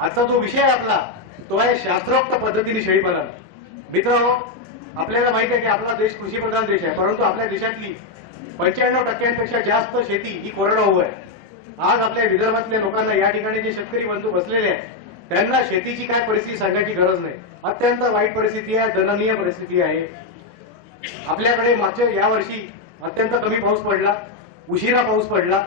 आजचा जो विषय आहे आपला तो आहे शास्त्रोक्त पद्धतीने शेळी पालन. मित्रांनो, आपल्याला माहिती आहे की आपला देश कृषीप्रधान देश आहे, परंतु आपल्या देशातली 95% जास्त शेती ही कोरडवाहू आहे. आज आपल्या विदर्भातल्या लोकांना, या ठिकाणी जे शेतकरी बंधू बसलेले आहेत, त्यांना शेतीची काय परिस्थिती सांगायची गरज नाही. अत्यंत वाईट परिस्थिती आहे, दयनीय परिस्थिती आहे. आपल्याकडे मागच्या यावर्षी अत्यंत कमी पाऊस पडला, उशिरा पाऊस पडला.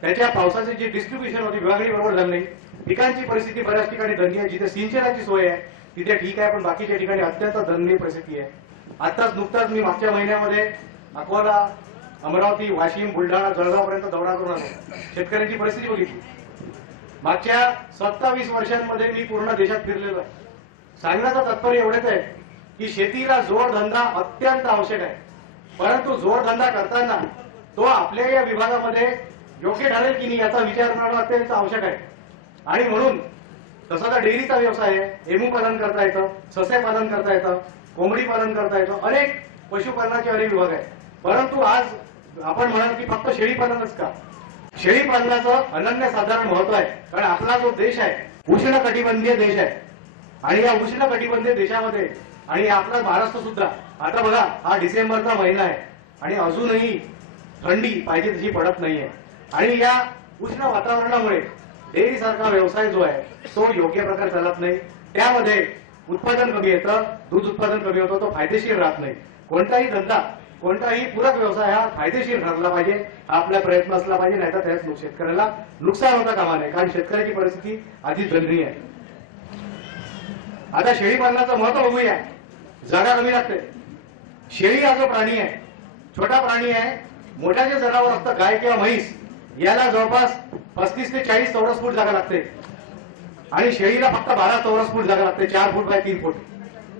त्याच्या पावसाचे जे डिस्ट्रीब्युशन होती विभागणी बरोबर झाली नाही. पिकांची परिस्थिती बऱ्याच ठिकाणी दयनीय आहे. जिथे सिंचनाची सोय आहे तिथे ठीक आहे, पण बाकीच्या ठिकाणी अत्यंत दयनीय परिस्थिती आहे. नुकताच मी मागच्या महिन्यामध्ये अकोला, अमरावती, वाशिम, बुलढाणा, जळगावपर्यंत दौरा करून आलो. शेतकऱ्यांची परिस्थिती बघितली. मागच्या 27 वर्षांमध्ये मी पूर्ण देशात फिरलेलो आहे. सांगण्याचं तात्पर्य एवढेच आहे की शेतीला जोडधंदा अत्यंत आवश्यक आहे, परंतु जोडधंदा करताना तो आपल्या या विभागामध्ये योग्य ठरेल की नाही याचा विचार करणं अत्यंत आवश्यक आहे. आणि म्हणून तसा तर डेअरीचा व्यवसाय आहे, एमू पालन करता येतं, ससे पालन करता येतं, कोंबडी पालन करता येतं, अनेक पशुपालनाचे अनेक विभाग आहेत. परंतु आज आपण म्हणाल की फक्त शेळी पालनच का? शेळी पालनाचं अनन्यसाधारण महत्व आहे. कारण आपला जो देश आहे उष्णकटिबंधीय देश आहे, आणि या उष्णकटिबंधीय देशामध्ये आणि आपला महाराष्ट्र सुद्धा, आता बघा हा डिसेंबरचा महिना आहे आणि अजूनही थंडी पाहिजे तशी पडत नाहीये. आणि या उष्ण वातावरणामुळे डेअरी सारखा व्यवसाय जो आहे तो योग्य प्रकारे चालत नाही. त्यामध्ये उत्पादन कमी येतं, दूध उत्पादन कमी होतं, तो फायदेशीर राहत नाही. कोणताही धंदा, कोणताही पूरक व्यवसाय हा फायदेशीर ठरला पाहिजे, हा आपला प्रयत्न असला पाहिजे. नाहीतर त्यात शेतकऱ्याला नुकसान होता कामा नये, कारण शेतकऱ्याची परिस्थिती आधीच दयनीय आहे. आता शेळी पालनाचं महत्व बघूया. जागा कमी लागते. शेळी हा जो प्राणी आहे छोटा प्राणी आहे. मोठ्या जे जनावर असतं गाय किंवा म्हैस, याला जवळपास 35 ते 40 चौरस फूट जागा लागते आणि शेळीला फक्त 12 चौरस फूट जागा लागते, 4 फूट बाय 3 फूट.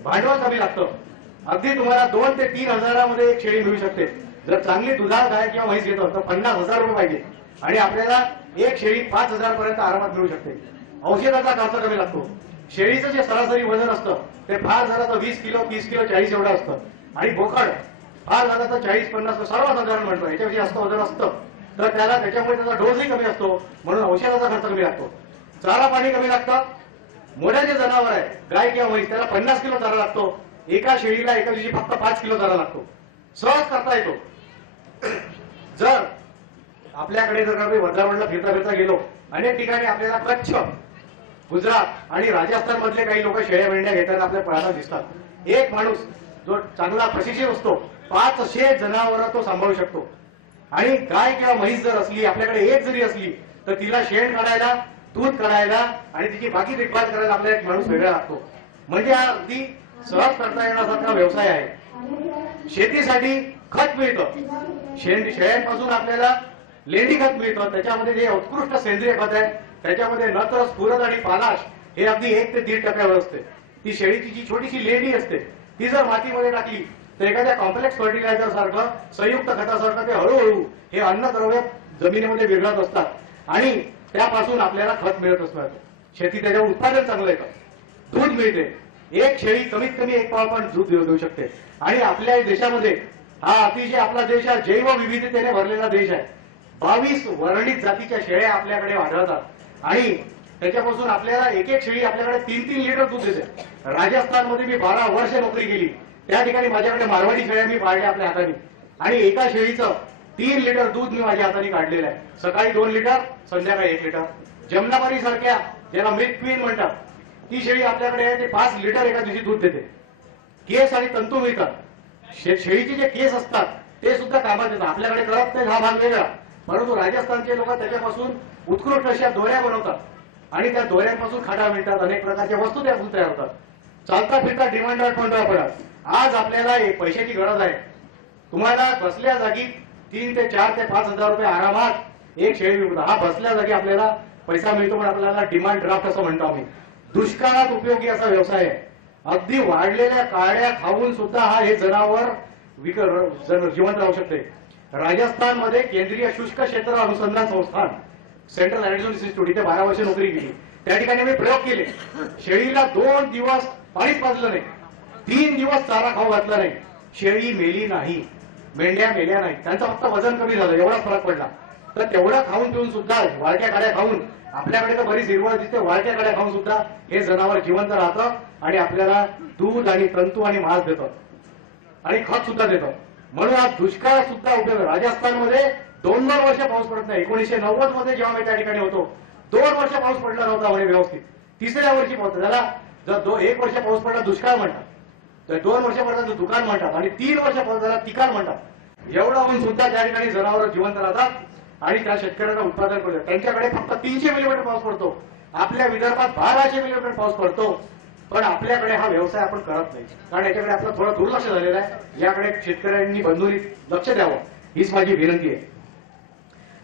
भांडवल कमी लागतं. अगदी तुम्हाला 2 ते 3 हजारामध्ये एक शेळी मिळू शकते. जर चांगली दुधाळ गाय किंवा म्हैस घेतो तर 50,000 रुपये पाहिजे आणि आपल्याला एक शेळी 5,000 पर्यंत आरामात मिळू शकते. औषधाचा खर्च कमी लागतो. शेळीचं जे सरासरी वजन असतं ते फार झालं तर 20 किलो, 30 किलो, 40 एवढं असतं. आणि बोकड फार झालं तर 40-50 सर्वसाधारण म्हणतो, याच्यापेक्षा जास्त वजन असतं तर त्याच्यामुळे त्याचा डोसही कमी असतो, म्हणून औषधाचा खर्च कमी लागतो. चारा पाणी कमी लागतं. मोठ्या जे जनावर आहे गाय किंवा म्हैस, त्याला 50 किलो चारा लागतो. एका शेळीला एका दिवशी फक्त 5 किलो चारा लागतो. सहज करता येतो. जर आपल्याकडे जर काही वजावडला फिरता गेलो, अनेक ठिकाणी आपल्याला कच्छ, गुजरात आणि राजस्थान मधले काही लोक शेळ्या मेंढ्या घेताना आपल्या पाहायला दिसतात. एक माणूस जो चांगला प्रशिक्षित असतो 500 जनावरं तो सांभाळू शकतो. आणि गाय किंवा म्हैस जर असली आपल्याकडे, एक जरी असली, तर तिला शेण काढायला, दूध काढायला आणि तिची बाकी देखभाल करायला आपल्याला एक माणूस वेगळा लागतो. म्हणजे हा अगदी सहज करता येण्यासारखा व्यवसाय आहे. शेतीसाठी खत मिळतं. शेळ्यांपासून आपल्याला लेंडी खत मिळतं. त्याच्यामध्ये जे उत्कृष्ट सेंद्रिय खत आहे त्याच्यामध्ये नत्र, स्फुरद आणि पालाश हे अगदी 1 ते 1.5% असते. ती शेळीची जी छोटीशी लेंडी असते ती जर मातीमध्ये टाकली तर एखाद्या कॉम्प्लेक्स फर्टिलायझर सारखं, संयुक्त खतासारखं ते हळूहळू हे अन्नद्रव्य जमिनीमध्ये विरघळत असतात आणि त्यापासून आपल्याला खत मिळत असणार. शेती त्याच्यावर उत्पादन चांगलं येतं. दूध मिळते. एक शेळी कमीत कमी 1 पाव पण दूध देऊ शकते. आणि आपल्या देशामध्ये हा अतिशय आपला देश हा जैवविविधतेने भरलेला देश आहे. 22 वर्णित जातीच्या शेळ्या आपल्याकडे आढळतात आणि त्याच्यापासून आपल्याला एक शेळी आपल्याकडे 3-3 लिटर दूध देते. राजस्थानमध्ये मी 12 वर्ष नोकरी केली. त्या ठिकाणी माझ्याकडे मारवाडी शेळ्या मी पाळल्या आपल्या हाताने आणि एका शेळीचं 3 लिटर दूध मी माझ्या हाताने काढलेलं आहे. सकाळी 2 लिटर, संध्याकाळी 1 लिटर. जमनाबारी सारख्या, ज्याला मिल्क क्वीन म्हणतात, ती शेळी आपल्याकडे आहे, ते 5 लिटर एका दिवशी दूध देते. केस आणि तंतू मिळतात. शेळीचे जे केस असतात ते सुद्धा कामात येतात. आपल्याकडे करत नाही, हा भाग वेगळा. परंतु राजस्थानचे लोक त्याच्यापासून उत्कृष्ट अशा दोऱ्या बनवतात आणि त्या दोऱ्यांपासून खाटा मिळतात. अनेक प्रकारच्या वस्तू त्यापासून तयार होतात. चालता फिरता डिमांड ड्राफ्ट म्हणतो आपण. आज आपल्याला पैशाची गरज आहे. तुम्हाला बसल्या जागी 3 ते 4 ते 5 हजार रुपये आरामात एक शेळी विकतो. हा बसल्या जागी आपल्याला पैसा मिळतो, पण आपल्याला डिमांड ड्राफ्ट असं म्हणतो आम्ही. दुष्काळात उपयोगी असा व्यवसाय आहे. अगदी वाढलेल्या काड्या खाऊन सुद्धा हे जनावर जिवंत राहू शकते. राजस्थानमध्ये केंद्रीय शुष्क क्षेत्र अनुसंधान संस्थान, सेंट्रल ॲरिझोना इन्स्टिट्यूट, इथे 12 वर्ष नोकरी केली. त्या ठिकाणी मी प्रयोग केले. शेळीला 2 दिवस पाणीच पाजलं नाही, 3 दिवस चारा खाऊ घातला नाही, शेळी मेली नाही, मेंढ्या मेल्या नाही. त्यांचं फक्त वजन कमी झालं, एवढाच फरक पडला. तर तेवढं खाऊन पिऊन सुद्धा वाळक्या काड्या खाऊन, आपल्याकडे तर बरीच हिरवळ दिसते, वाळक्या काड्या खाऊन सुद्धा हे जनावर जिवंत राहतं आणि आपल्याला दूध आणि तंतू आणि मांस देतं आणि खत सुद्धा देतं. म्हणून आज दुष्काळ सुद्धा उपयोग. राजस्थानमध्ये 2-2 वर्ष पाऊस पडत नाही. 1990 मध्ये जेव्हा मी त्या ठिकाणी होतो, 2 वर्ष पाऊस पडला नव्हता म्हणे व्यवस्थित. तिसऱ्या वर्षी पाऊस त्याला जर 1 वर्ष पाऊस पडला दुष्काळ म्हणतात, तर 2 वर्ष पडला तर दुकान म्हणतात आणि 3 वर्ष पाऊस झाला तिकाल म्हणतात. एवढा होऊन सुद्धा त्या ठिकाणी जनावर जिवंत राहतात आणि त्या शेतकऱ्यांना उत्पादन करतात. त्यांच्याकडे फक्त 300 मिलीमीटर पाऊस पडतो, आपल्या विदर्भात 1200 मिलीमीटर पाऊस पडतो. पण आपल्याकडे हा व्यवसाय आपण करत नाही, कारण याच्याकडे आपलं थोडं दुर्लक्ष झालेलं आहे. याकडे शेतकऱ्यांनी बंधूंनी लक्ष द्यावं, हीच माझी विनंती आहे.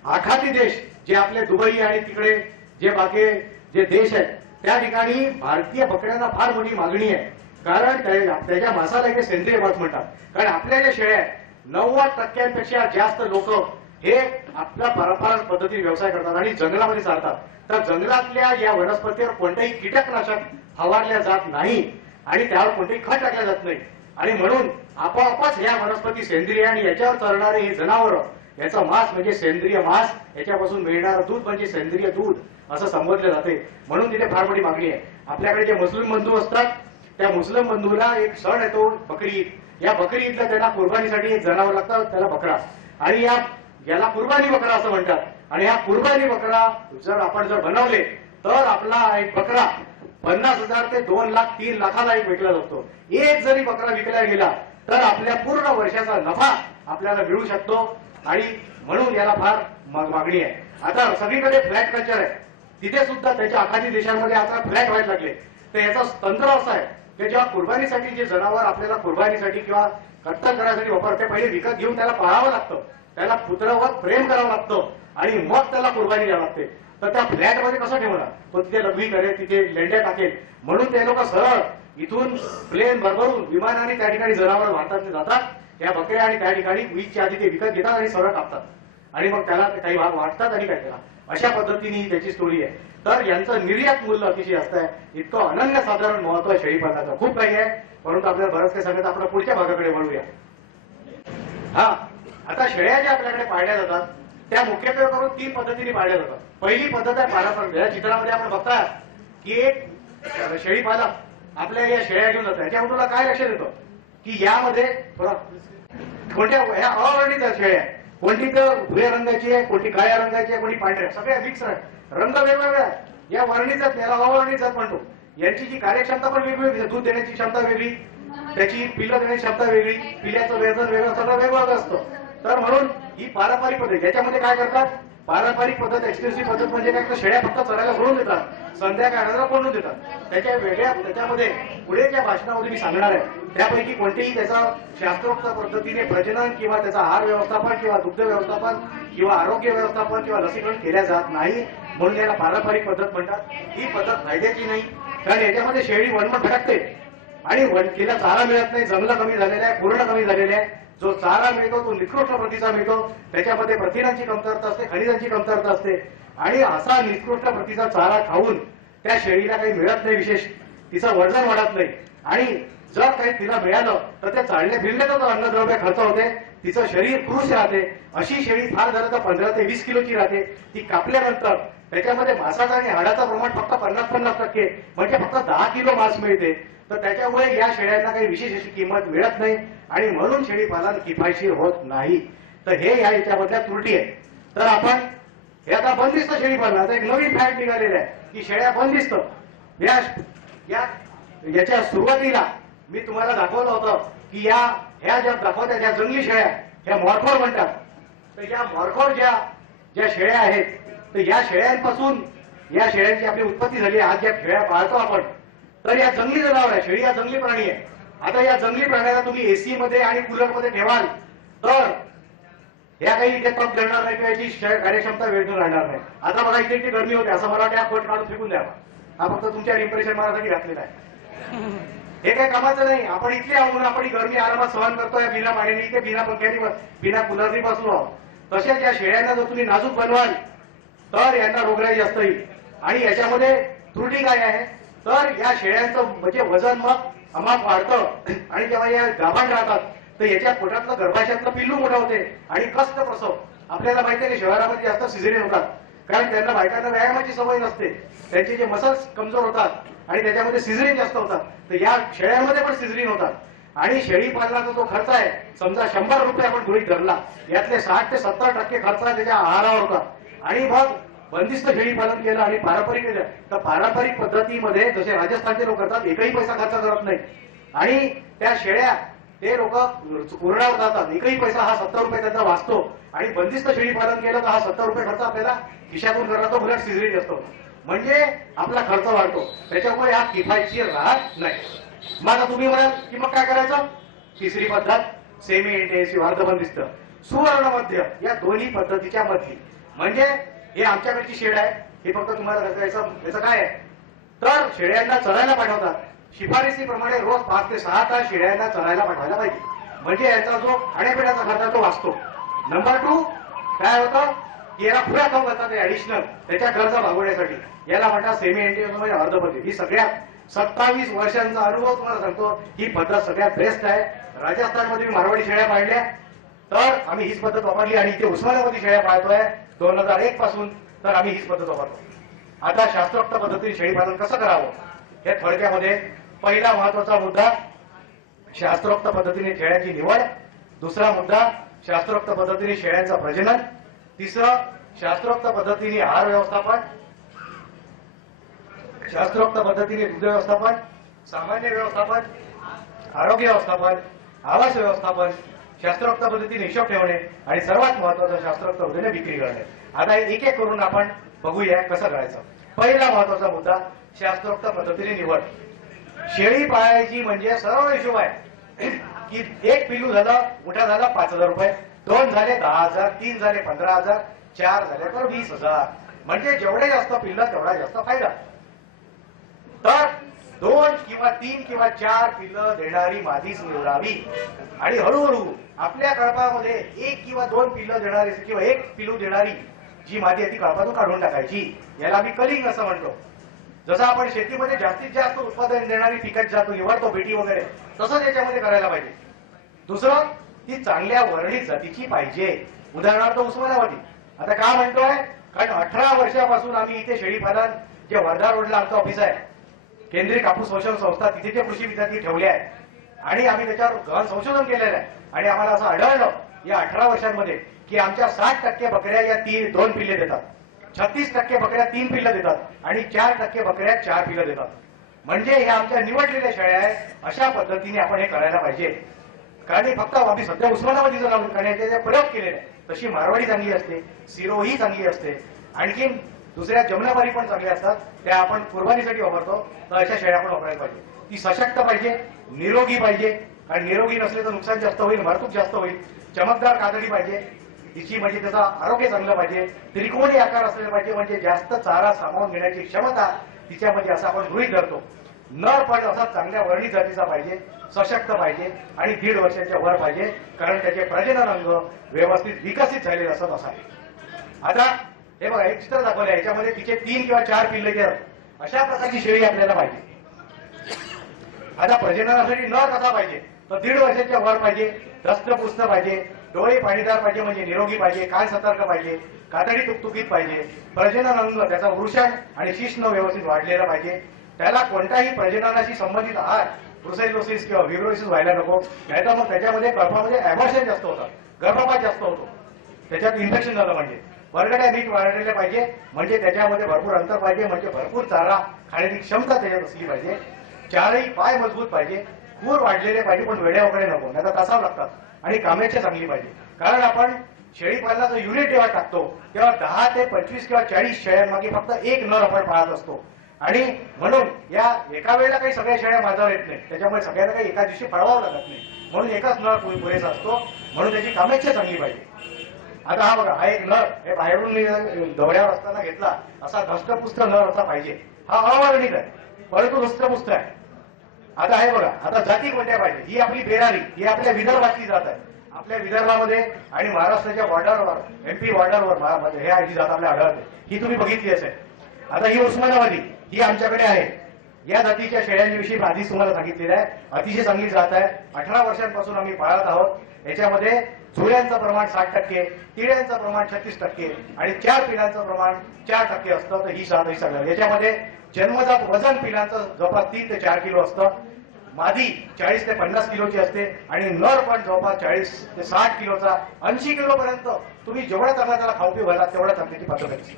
आखाती देश जे आपले दुबई आणि तिकडे जे बाकी जे देश आहेत त्या ठिकाणी भारतीय बकऱ्यांना फार मोठी मागणी आहे, कारण त्याच्या मांसाला इथे सेंद्रिय मांस म्हणतात. कारण आपल्या ज्या शेळ्या आहेत 90% जास्त लोक हे आपल्या परंपरागत पद्धतीने व्यवसाय करतात आणि जंगलामध्ये चालतात. तर जंगलातल्या या वनस्पतीवर कोणतेही कीटकनाशक फवारल्या जात नाही आणि त्यावर कोणतेही खत टाकल्या जात नाही आणि म्हणून आपोआपच या वनस्पती सेंद्रिय आणि याच्यावर चरणारे हे जनावर याचा मांस म्हणजे सेंद्रिय मांस, याच्यापासून मिळणारं दूध म्हणजे सेंद्रिय दूध असं संबोधले जाते. म्हणून तिथे फार मोठी मागणी आहे. आपल्याकडे जे मुस्लिम बंधू असतात त्या मुस्लिम बंधूला एक सण येतो बकरी ईद. या बकरी ईदला त्यांना कुर्बानीसाठी एक जनावर लागतं, त्याला बकरा, आणि याला कुर्बानी बकरा असं म्हणतात. आणि हा कुर्बानी बकरा जर आपण बनवले तर आपला एक बकरा 50,000 ते 2 लाख 3 लाखाला एक विकला जातो. एक जरी बकरा विकला गेला तर आपल्या पूर्ण वर्षाचा नफा आपल्याला मिळू शकतो आणि म्हणून याला फार मागणी आहे. आता सगळीकडे फ्लॅट कल्चर आहे, तिथे सुद्धा त्याच्या आखाती देशांमध्ये आता फ्लॅट व्हायला लागले. तर याचा तंत्र असं आहे की जेव्हा कुर्बानीसाठी जे जनावर आपल्याला कुर्बानीसाठी किंवा कत्तल करण्यासाठी वापरते, पहिले विकत घेऊन त्याला पाळावं लागतं, त्याला पुत्रावर प्रेम करावं लागतं आणि मग त्याला कुर्बानी द्यावी लागते. तर त्या फ्लॅटमध्ये कसं ठेवणार तो? तिथे लघवी करेल, तिथे लेंड्या टाकेल. म्हणून ते लोक सरळ इथून प्लेन भरभरून विमानाने त्या ठिकाणी जनावर भारतात जातात या बकऱ्या आणि त्या ठिकाणी वीजच्या आधी ते विकत घेतात आणि सरळ कापतात आणि मग त्याला काही भाग वाटतात आणि काय त्याला अशा पद्धतीने त्याची स्टोरी आहे. तर यांचं निर्यात मूल्य अतिशय जास्त आहे. इतकं अनन्यसाधारण महत्व आहे शेळीपालनाचं. खूप काही आहे, परंतु आपल्याला बरंच काही सांगत आपण पुढच्या भागाकडे वळूया. हा, आता शेळ्या ज्या आपल्याकडे पाळल्या जातात त्या मुख्यत्वे करून 3 पद्धतीने पाळल्या जातात. पहिली पद्धत आहे पारंपरिक. या चित्रामध्ये आपण बघता की एक शेळीपालक आपल्या या शेळ्या घेऊन जातात. याच्यावर तुला काय लक्षात येतं की यामध्ये थोडा कोणत्या ह्या अवर्णित शेळ्या, कोणती तर भुऱ्या रंगाची आहे, कोणती काळ्या रंगाची आहे, कोणी पांढऱ्या, सगळ्या मिक्स आहे, रंग वेगवेगळ्या. या वर्णित जात याला अवर्णित जात म्हणतो. यांची जी कार्यक्षमता पण वेगवेगळी, दूध देण्याची क्षमता वेगळी, त्याची पिल्लं देण्याची क्षमता वेगळी, पिल्याचं वजन वेगळं, सगळं वेगवेगळं असतं. तर म्हणून ही पारंपरिक पद्धत. याच्यामध्ये काय करतात, पारंपरिक पद्धत एक्सक्लुसिव्ह पद्धत म्हणजे काय, शेळ्या फक्त चरायला सोडून देतात, संध्याकाळला कोंडून देतात. त्याच्या वेगळ्या त्याच्यामध्ये पुढे ज्या भाषणामध्ये मी सांगणार आहे त्यापैकी कोणतेही त्याचा शास्त्रोक्त पद्धतीने प्रजनन किंवा त्याचा आहार व्यवस्थापन किंवा दुग्ध व्यवस्थापन किंवा आरोग्य व्यवस्थापन किंवा लसीकरण केल्या जात नाही. म्हणून याला पारंपरिक पद्धत म्हणतात. ही पद्धत फायद्याची नाही, कारण याच्यामध्ये शेळी वनमट भटकते आणि तिला चारा मिळत नाही. जंगलं कमी झालेलं आहे, पूर्ण कमी झालेले आहे. जो चारा मिळतो तो निकृष्ट प्रतीचा मिळतो, त्याच्यामध्ये प्रथिनांची कमतरता असते, खनिजांची कमतरता असते आणि असा निकृष्ट प्रतीचा चारा खाऊन त्या शेळीला काही मिळत नाही, विशेष तिचं वजन वाढत नाही. आणि जर काही तिला मिळालं तर त्या चालण्या फिरण्यातच अन्नद्रव्य खर्च होते, तिचं शरीर पुरुष राहते. अशी शेळी फार झालं तर 15 ते 20 किलोची राहते. ती कापल्यानंतर त्याच्यामध्ये मांसाचं आणि हाडाचं प्रमाण फक्त 50-50% म्हणजे फक्त 10 किलो मांस मिळते. तर त्याच्यामुळे या शेळ्यांना काही विशेष अशी किंमत मिळत नाही आणि म्हणून शेळी पालन किफायतशीर होत नाही. तर हे याच्यामधल्या त्रुटी आहे. तर आपण हे आता बंदिस्त शेळी पालन, आता एक नवीन फॅक्ट निघालेलं आहे की शेळ्या बंदिस्त. याच्या सुरुवातीला मी तुम्हाला दाखवलं होतं की ह्या ज्या दाखवत्या ज्या जंगली शेळ्या ह्या मॉर्फोर म्हणतात. तर या मॉर्फोर ज्या शेळ्या आहेत तर या शेळ्यांपासून या शेळ्यांची आपली उत्पत्ती झाली. आज ज्या शेळ्या पाळतो आपण तर या जंगली जनावर आहे, शेळी हा जंगली प्राणी आहे. आता या जंगली प्राण्याला तुम्ही एसी मध्ये आणि कूलर मध्ये ठेवाल तर या काही इथे तप धरणार नाही किंवा याची कार्यक्षमता वेळ राहणार नाही. आता बघा इथे इतकी गरमी होते, असं मला वाटतं कोट काढून फेकून द्यावा. हा फक्त तुमच्या इम्प्रेशन मारण्यासाठी घातलेला आहे. हे काही कामाचं नाही. आपण इथले आहोत, आपण ही गरमी आरामात सहन करतोय बिना पाण्याने, इथे बिना पंख्याने बिना कूलरनी बसलो आहोत. तसेच या शेळ्यांना जर तुम्ही नाजूक बनवाल तर यांना रोगराई जास्त येईल. आणि याच्यामध्ये त्रुटी काय आहे तर या शेळ्यांचं म्हणजे वजन मग अमाप वाढतं आणि जेव्हा या गाभाण राहतात तर याच्या पोटातलं गर्भाशयातलं पिल्लू मोठं होते आणि कष्ट प्रसव. आपल्याला माहिती आहे की शहरामध्ये जास्त सिझेरियन होतात, कारण त्यांना बायकांना व्यायामाची सवय नसते, त्यांचे जे मसल्स कमजोर होतात आणि त्याच्यामध्ये सिझेरियन जास्त होतात. तर या शेळ्यांमध्ये पण सिझेरियन होतात. आणि शेळी पालनाचा जो खर्च आहे, समजा 100 रुपये आपण गृहीत धरला, यातले 60 ते 70% खर्च त्याच्या आहारावर होता. आणि मग बंदिस्त शेळी पालन केलं आणि पारंपरिक केलं, तर पारंपरिक पद्धतीमध्ये जसे राजस्थानचे लोक करतात, एकही पैसा खर्च करत नाही. आणि त्या शेळ्या ते लोक उरण्यावर जातात, एकही पैसा हा 70 रुपये त्यांचा वाचतो. आणि बंदिस्त शेळी पालन केलं तर हा 70 रुपये खर्च आपल्याला खिशातून करतो, उलट सिझेरियन जास्त होतो. म्हणजे आपला खर्च वाढतो, त्याच्यामुळे हा किफायतशीर राहत नाही. मग आता तुम्ही म्हणाल की मग काय करायचं? तिसरी पद्धत सेमी इंटेन्सिव्ह, अर्धबंदिस्त, सुवर्ण मध्य, या दोन्ही पद्धतीच्या मध्ये. म्हणजे हे आमच्याकडची शेड आहे, हे फक्त तुम्हाला याचं काय आहे, तर शेळ्यांना चरायला पाठवतात. शिफारसीप्रमाणे रोज 5 ते 6 तास शेळ्यांना चरायला पाठवायला पाहिजे. म्हणजे याचा जो खाण्यापिण्याचा खर्च तो वाचतो. नंबर 2 काय होतं की याला पुऱ्या खाऊ घालतात ऍडिशनल, त्याच्या गरजा भागवण्यासाठी. याला म्हणतात सेमी इंटेन्सिव्ह म्हणजे अर्धबंदिस्त. ही सगळ्यात 27 वर्षांचा अनुभव तुम्हाला सांगतो, ही पद्धत सगळ्यात बेस्ट आहे. राजस्थानमध्ये मी मारवाडी शेळ्या पाळल्या, तर आम्ही हीच पद्धत वापरली. आणि इथे उस्मानाबादी शेळ्या पाळतोय 2001 पासून, तर आम्ही हीच पद्धत वापरतो. आता शास्त्रोक्त पद्धतीने शेळी पालन कसं करावं हे थोडक्यामध्ये. पहिला महत्वाचा मुद्दा शास्त्रोक्त पद्धतीने शेळ्यांची निवड. दुसरा मुद्दा शास्त्रोक्त पद्धतीने शेळ्यांचं प्रजनन. तिसरं शास्त्रोक्त पद्धतीने आहार व्यवस्थापन, शास्त्रोक्त पद्धतीने दुध व्यवस्थापन, सामान्य व्यवस्थापन, आरोग्य व्यवस्थापन, आवास व्यवस्थापन, शास्त्रोक्त पद्धतीने हिशोब ठेवणे आणि सर्वात महत्वाचं शास्त्रोक्त पद्धतीने विक्री करणे. आता एक एक करून आपण बघूया कसं करायचं. पहिला महत्वाचा मुद्दा शास्त्रोक्त पद्धतीने निवड. शेळी पाळायची म्हणजे सरळ हिशोब आहे की एक पिल्लू झालं, मोठा झाला 5,000 रुपये, 2 झाले 10,000, 3 झाले 15,000, 4 झाले तर 20,000. म्हणजे जेवढे जास्त पिल्लं तेवढा जास्त फायदा. तर 2 किंवा 3 किंवा 4 पिल्लं देणारी मादीच निवडावी. आणि हळूहळू आपल्या कळपामध्ये 1 किंवा 2 पिल्लं देणारी किंवा 1 पिल्लू देणारी जी मादी आहे ती कळपातून काढून टाकायची. याला आम्ही कलिंग असं म्हणतो. जसं आपण शेतीमध्ये जास्तीत जास्त उत्पादन देणारी पिकाची जात निवडतो, बेटी वगैरे, तसं त्याच्यामध्ये करायला पाहिजे. दुसरं, ती चांगल्या वर्णित जातीची पाहिजे. उदाहरणार्थ उस्मानाबादी. आता का म्हणतोय, कारण 18 वर्षापासून आम्ही इथे शेळी पालन, जे वर्धा रोडला आमचं ऑफिस आहे, केंद्रीय कापूस संशोधन संस्था, तिथे ते कृषी विद्यार्थी ठेवले आहे आणि आम्ही त्याच्यावर गहन संशोधन केलेलं आहे. आणि आम्हाला असं आढळलं या 18 वर्षांमध्ये की आमच्या 60% बकऱ्या या 2 पिल्ले देतात, 36% बकऱ्या 3 पिल्लं देतात आणि 4% बकऱ्या 4 पिल्लं देतात. म्हणजे ह्या आमच्या निवडलेल्या शेळ्या आहे. अशा पद्धतीने आपण हे करायला पाहिजे. कारण फक्त आम्ही सध्या उस्मानाबादीचं नाव करण्याचे प्रयोग केलेले आहे. तशी मारवाडी चांगली असते, सिरोही चांगली असते, आणखीन दुसऱ्या जमुनाबारी पण चांगल्या असतात, त्या आपण कुर्बानीसाठी वापरतो. तर अशा शेळ्या आपण वापरायला पाहिजे. ती सशक्त पाहिजे, निरोगी पाहिजे, कारण निरोगी नसले तर नुकसान जास्त होईल, वाहतूक जास्त होईल. चमकदार कातडी पाहिजे, तिची म्हणजे त्याचा आरोग्य चांगलं पाहिजे. त्रिकोणी आकार असलेला पाहिजे, म्हणजे जास्त चारा सामावून घेण्याची क्षमता तिच्यामध्ये असं आपण गृहीत धरतो. नर पण असा चांगल्या वर्णित जातीचा पाहिजे, सशक्त पाहिजे आणि 1.5 वर्षाच्या वर पाहिजे, कारण त्याचे प्रजनन अंग व्यवस्थित विकसित झालेले असत असावे. आता हे बघा, एक चित्र दाखवलं, याच्यामध्ये तिचे 3 किंवा 4 पिल्ले घेतात. अशा प्रकारची शेळी आपल्याला पाहिजे. आता प्रजननासाठी नर कसा पाहिजे, तर 1.5 वर्षाच्या वर पाहिजे, दस्तपुस्त पाहिजे, डोळे पाणीदार पाहिजे म्हणजे निरोगी पाहिजे, कान सतर्क पाहिजे, कातडी तुकतुकीत पाहिजे, प्रजनन अंग त्याचा वृषण आणि शिश्न व्यवस्थित वाढलेला पाहिजे. त्याला कोणताही प्रजननाशी संबंधित आहार, ब्रुसेलोसिस किंवा व्हिब्रोसिस व्हायला नको, नाहीतर मग त्याच्यामध्ये कळपामध्ये ॲबॉर्शन जास्त होतात, गर्भपात जास्त होतो, त्याच्यात इन्फेक्शन झालं. म्हणजे बरगड्या नीट वाढलेल्या पाहिजे, म्हणजे त्याच्यामध्ये भरपूर अंतर पाहिजे, म्हणजे भरपूर चारा खाण्याची क्षमता त्याच्यात असली पाहिजे. 4ही पाय मजबूत पाहिजे, खूर वाढलेले पाहिजे, पण वेड्या वगैरे नको, नाही तर तासाव लागतात. आणि कामेच्या चांगली पाहिजे, कारण आपण शेळी पालनाचं युनिट जेव्हा टाकतो तेव्हा 10 ते 25 किंवा 40 शेळ्यांमागे फक्त 1 नर आपण पाळत असतो. आणि म्हणून या एका वेळेला काही सगळ्या शेळ्या माझ्यावर येत नाही, त्याच्यामुळे सगळ्यांना काही एका दिवशी पळवावं लागत नाही, म्हणून एकच नर पुरेसा असतो. म्हणून त्याची कामेच्या चांगली पाहिजे. आता हा बघा, हा एक नर, हे बाहेरून मी दौऱ्यावर असताना घेतला, असा धष्टपुष्ट नर असा पाहिजे. हा अवर्णित आहे, परंतु धष्टपुष्ट आहे. आता हे बघा, आता जाती कोणत्या पाहिजे. ही आपली बेरारी, ही आपल्या विदर्भातली जात आहे. आपल्या विदर्भामध्ये आणि महाराष्ट्राच्या बॉर्डरवर, MP बॉर्डरवर हे ही जात आपल्याला आढळते. ही तुम्ही बघितली असेल. आता ही उस्मानाबादी, ही आमच्याकडे आहे. या जातीच्या शेळ्यांविषयी आधीच तुम्हाला सांगितलेलं आहे. अतिशय चांगली जात आहे, 18 वर्षांपासून आम्ही पाळत आहोत. याच्यामध्ये जुळ्यांचं प्रमाण 60%, तिळ्यांचं प्रमाण 36% आणि 4 पिलांचं प्रमाण 4% असतं. तर ही जात सगळं याच्यामध्ये जन्मजात वजन पिलांचं जवळपास 3 ते 4 किलो असतं. मादी 40 ते 50 किलोची असते आणि नर पण जवळपास 40 ते 60 किलोचा, 80 किलो पर्यंत तुम्ही जेवढा चांगला त्याला खाऊ पिऊ घाला तेवढा चांगल्याची पद्धत आहे.